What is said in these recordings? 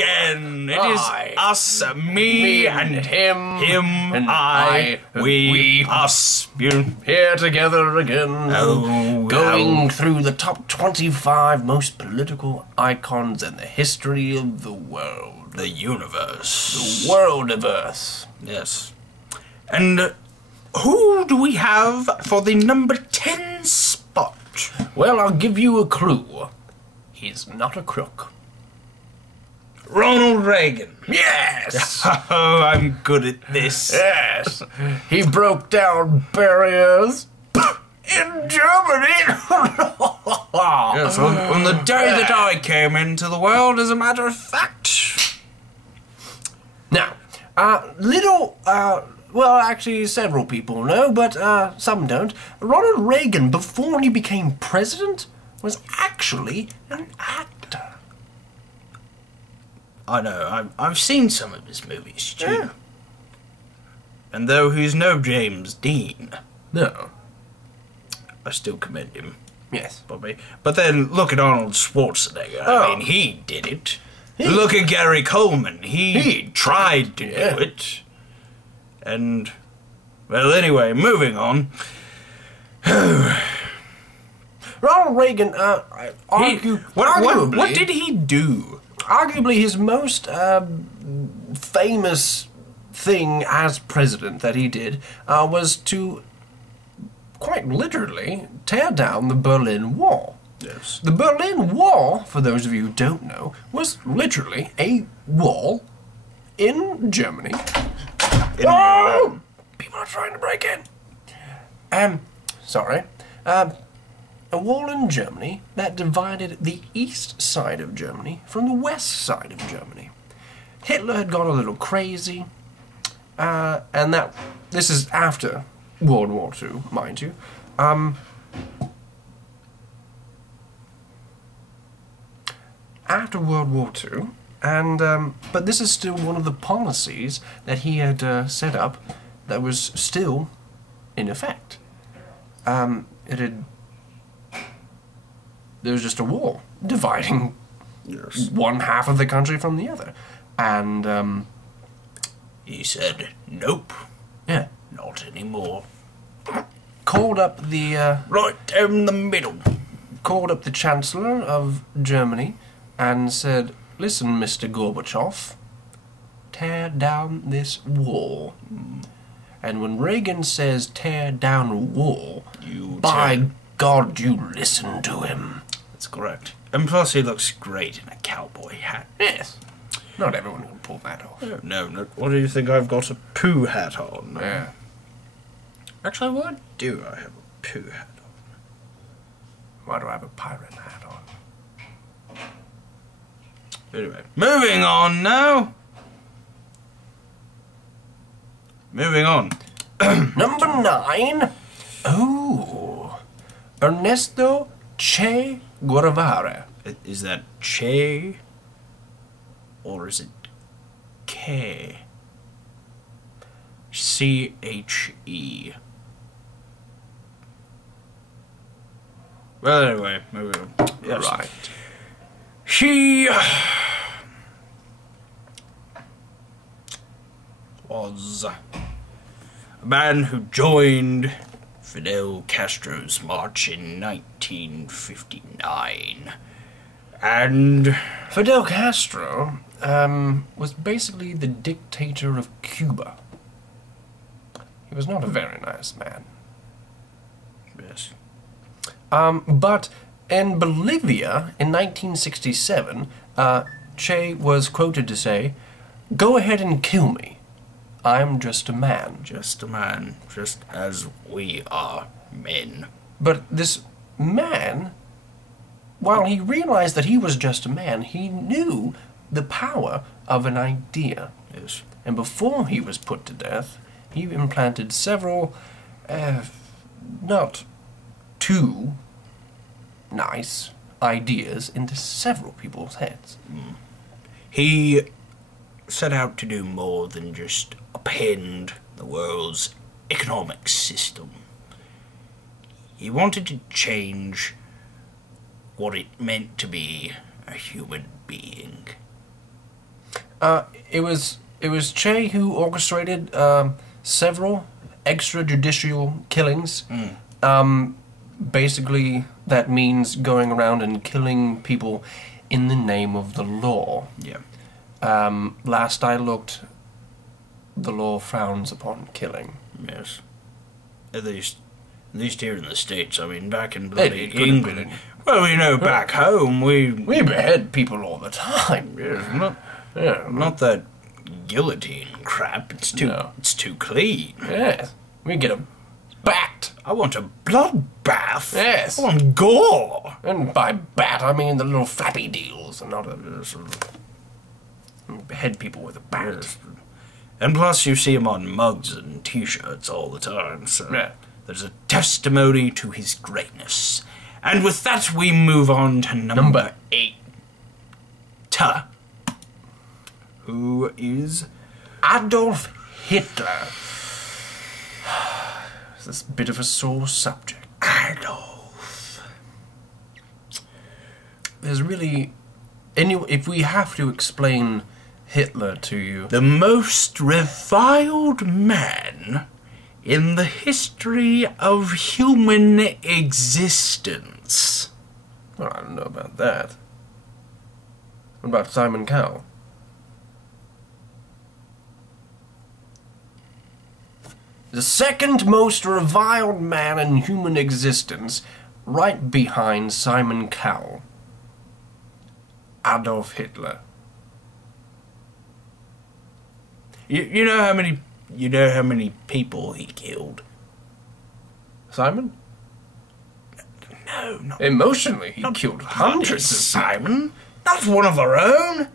again. It is us, me and him, and I, we, us. Here together again, going through the top 25 most political icons in the history of the world. The universe. The world-iverse. Yes. And who do we have for the number 10 spot? Well, I'll give you a clue. He's not a crook. Ronald Reagan. Yes! Oh, I'm good at this. Yes! He broke down barriers in Germany! Yes, on the day that I came into the world, as a matter of fact. Now, well, actually, several people know, but some don't. Ronald Reagan, before he became president, was actually an actor. I know, I've seen some of his movies, too. Yeah. And though he's no James Dean, No. I still commend him. Yes. Bobby. But then look at Arnold Schwarzenegger. Oh. I mean, he did it. Look at Gary Coleman. He tried to do it. And, well, anyway, moving on. Ronald Reagan, arguably... What did he do? Arguably his most famous thing as president that he did was to, quite literally, tear down the Berlin Wall. Yes. The Berlin Wall, for those of you who don't know, was literally a wall in Germany. Oh! People are trying to break in. Sorry. A wall in Germany that divided the east side of Germany from the west side of Germany. Hitler had gone a little crazy, and this is after World War II, mind you. After World War II, and but this is still one of the policies that he had set up that was still in effect. There was just a wall dividing one half of the country from the other, and he said, "Nope, yeah, not anymore." Called up the right down the middle. Called up the Chancellor of Germany and said, "Listen, Mr. Gorbachev, tear down this wall." And when Reagan says tear down a wall, by God, you listen to him. That's correct. And plus he looks great in a cowboy hat. Yes. Not everyone can pull that off. No. What do you think I've got a poo hat on? Yeah. Actually, why do I have a poo hat on? Why do I have a pirate hat on? Anyway, moving on now. Moving on. Number 9. Oh. Ernesto Che Guevara. Is that Che? Or is it K? C-H-E. Well, anyway, moving on. Yes. Right. He was a man who joined Fidel Castro's march in 1959. And Fidel Castro was basically the dictator of Cuba. He was not a very nice man. yes. But in Bolivia, in 1967, Che was quoted to say, "Go ahead and kill me. I'm just a man." Just a man, just as we are men. But this man, while he realized that he was just a man, he knew the power of an idea. Yes. And before he was put to death, he implanted several, not too nice ideas into several people's heads. He set out to do more than just upend the world's economic system. He wanted to change what it meant to be a human being. It was Che who orchestrated several extrajudicial killings. Basically, that means going around and killing people in the name of the law. Yeah. Last I looked, the law frowns upon killing. Yes. At least here in the States. I mean, back in It bloody could have England. been. Well, you know, back home, we behead people all the time. yes, Yeah. not that guillotine crap. It's too No. it's too clean. Yes. We get them bat. I want a bloodbath. Yes. I want gore. And by bat, I mean the little flappy deals, and not a behead people with a bat. Yes. And plus, you see him on mugs and T-shirts all the time. So Yeah. there's a testimony to his greatness. And with that, we move on to number 8. Who is Adolf Hitler. This is a bit of a sore subject. Adolf? There's really... if we have to explain Hitler to you... The most reviled man in the history of human existence. Well, I don't know about that. What about Simon Cowell? The second most reviled man in human existence, right behind Simon Cowell. Adolf Hitler. You know how many people he killed? Simon? No, not Emotionally, he killed hundreds of Simon. Not one of our own.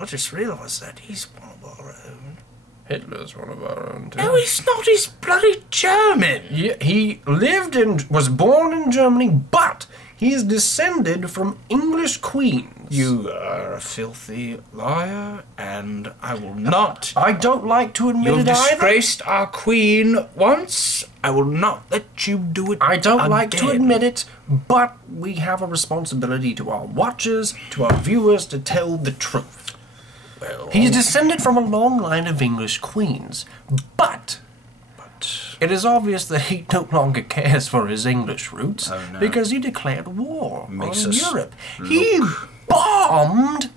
I just realised that he's one of our own. Hitler's one of our own, too. No, he's not. He's bloody German. Yeah, he was born in Germany, but he is descended from English queens. You are a filthy liar, and I will not. I don't like to admit You've it either. disgraced our queen once. I will not let you do it I don't again. like to admit it, but we have a responsibility to our watchers, to our viewers, to tell the truth. Well, He's descended from a long line of English queens, but it is obvious that he no longer cares for his English roots Oh, no. because he declared war Makes on us Europe. He bombed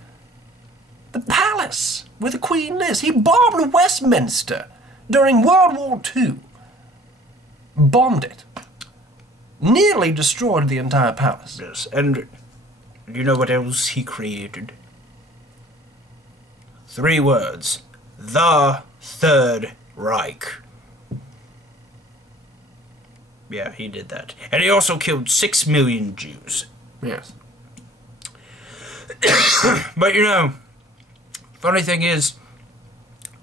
the palace where the Queen lives. He bombed Westminster during World War II. Bombed it. Nearly destroyed the entire palace. yes, and you know what else he created? 3 words. The Third Reich. Yeah, he did that. And he also killed 6 million Jews. Yes. But you know, funny thing is,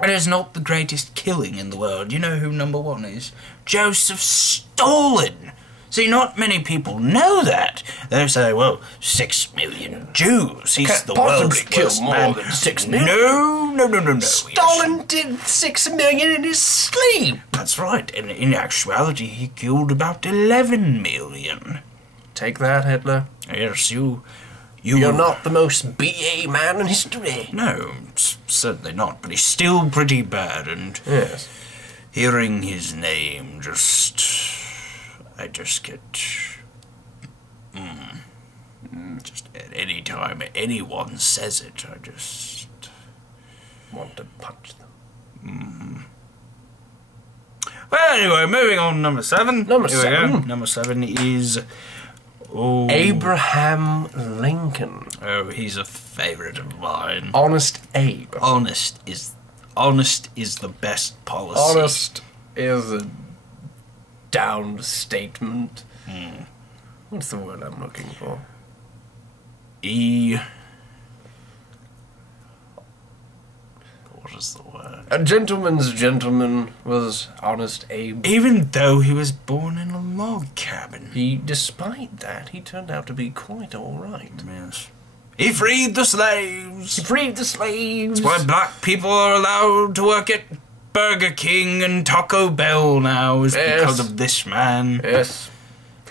it is not the greatest killing in the world. You know who number 1 is? Joseph Stalin. See, not many people know that. They say, well, 6 million Jews. He's Can't the possibly world's kill worst more man. than 6 million. No. Stalin did 6 million in his sleep. That's right. And in actuality, he killed about 11 million. Take that, Hitler. Yes, you... You're not the most BA man in history. No, certainly not. But he's still pretty bad, and... Yes. Hearing his name I just get... Just at any time anyone says it, I just... Want to punch them. Well, anyway, moving on to number 7. Number Here we go. 7. Number 7 is... Oh, Abraham Lincoln. oh, he's a favourite of mine. Honest Abe. Honest is the best policy. Honest is a downed statement. What's the word I'm looking for? What is the word? A gentleman's gentleman was Honest Abe. Even though he was born in a log cabin. Despite that, he turned out to be quite alright. Yes. He freed the slaves. He freed the slaves. That's why black people are allowed to work at Burger King and Taco Bell now is Yes. because of this man. Yes.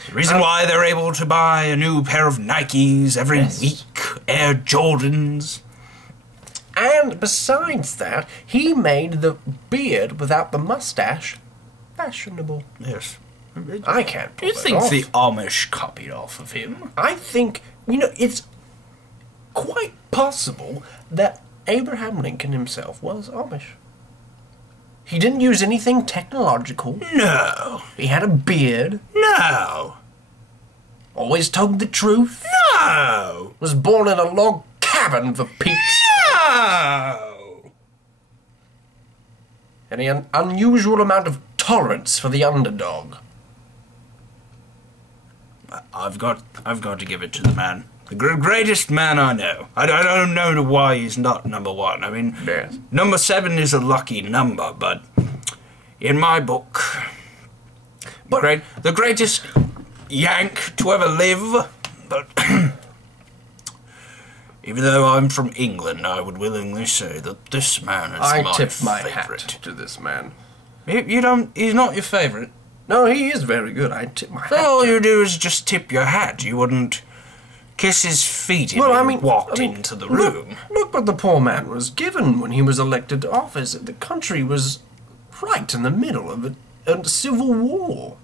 The reason why they're able to buy a new pair of Nikes every Yes. week, Air Jordans. And besides that, he made the beard without the mustache fashionable. Yes. I can't pull You it think off. the Amish copied off of him? I think, you know, it's quite possible that Abraham Lincoln himself was Amish. He didn't use anything technological. No. He had a beard. No. Always told the truth. No. Was born in a log cabin for Pete's. No. And an unusual amount of tolerance for the underdog. I've got to give it to the man. The greatest man I know. I don't know why he's not number one. I mean, Yes. number 7 is a lucky number, but in my book, the greatest Yank to ever live. But even though I'm from England, I would willingly say that this man is I my tip my favorite. hat to this man. You don't. He's not your favorite. No, he is very good. I tip my hat. All to him. you do is just tip your hat. You wouldn't kiss his feet if he walked into the room. Look what the poor man was given when he was elected to office. The country was right in the middle of a civil war.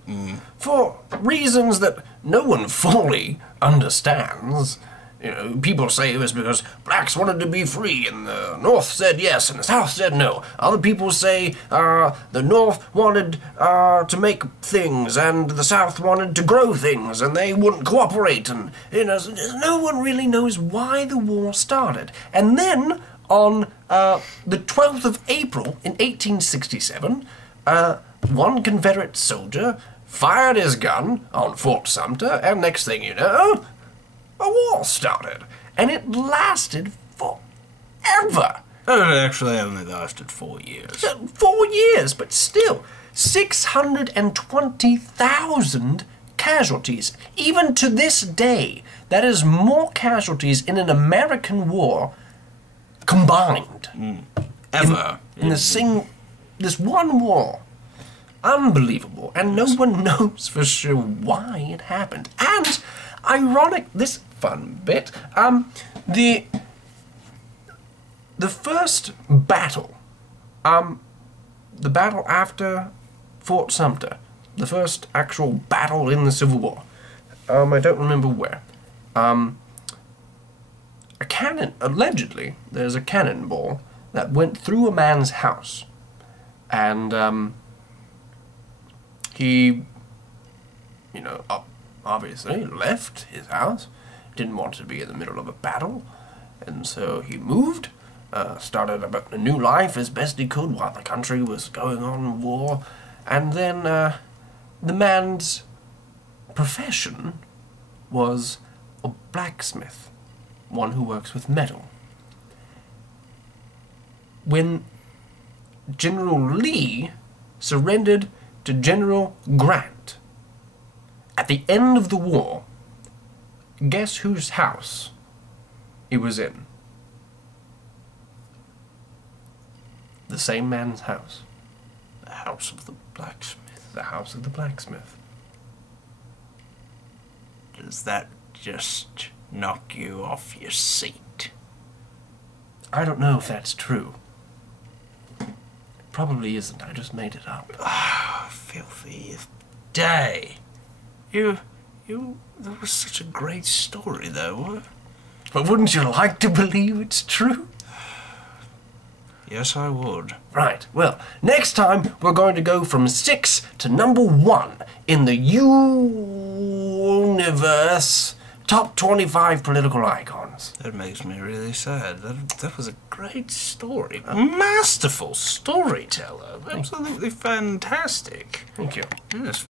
For reasons that no one fully understands. You know, people say it was because blacks wanted to be free and the North said yes and the South said no. Other people say the North wanted to make things and the South wanted to grow things and they wouldn't cooperate. And, you know, no one really knows why the war started. And then on the 12th of April in 1867, one Confederate soldier fired his gun on Fort Sumter and next thing you know, a war started, and it lasted forever. It actually only lasted 4 years. 4 years, but still, 620,000 casualties. Even to this day, that is more casualties in an American war combined. Ever. In this one war. Unbelievable. And no one knows for sure why it happened. And ironic, this fun bit, the first battle, the battle after Fort Sumter, the first actual battle in the Civil War, I don't remember where, a cannon, allegedly, there's a cannonball that went through a man's house, and, he, you know, obviously left his house, didn't want to be in the middle of a battle, and so he moved, started a new life as best he could while the country was going on war, and then the man's profession was a blacksmith, one who works with metal. When General Lee surrendered to General Grant, at the end of the war, guess whose house he was in? The same man's house. The house of the blacksmith. The house of the blacksmith. Does that just knock you off your seat? I don't know if that's true. Probably isn't. I just made it up. Filthy day. That was such a great story, though. But wouldn't you like to believe it's true? Yes, I would. Right, well, next time we're going to go from 6 to number 1 in the universe top 25 political icons. That makes me really sad. That was a great story. A masterful storyteller. Absolutely fantastic. Thank you. Yes.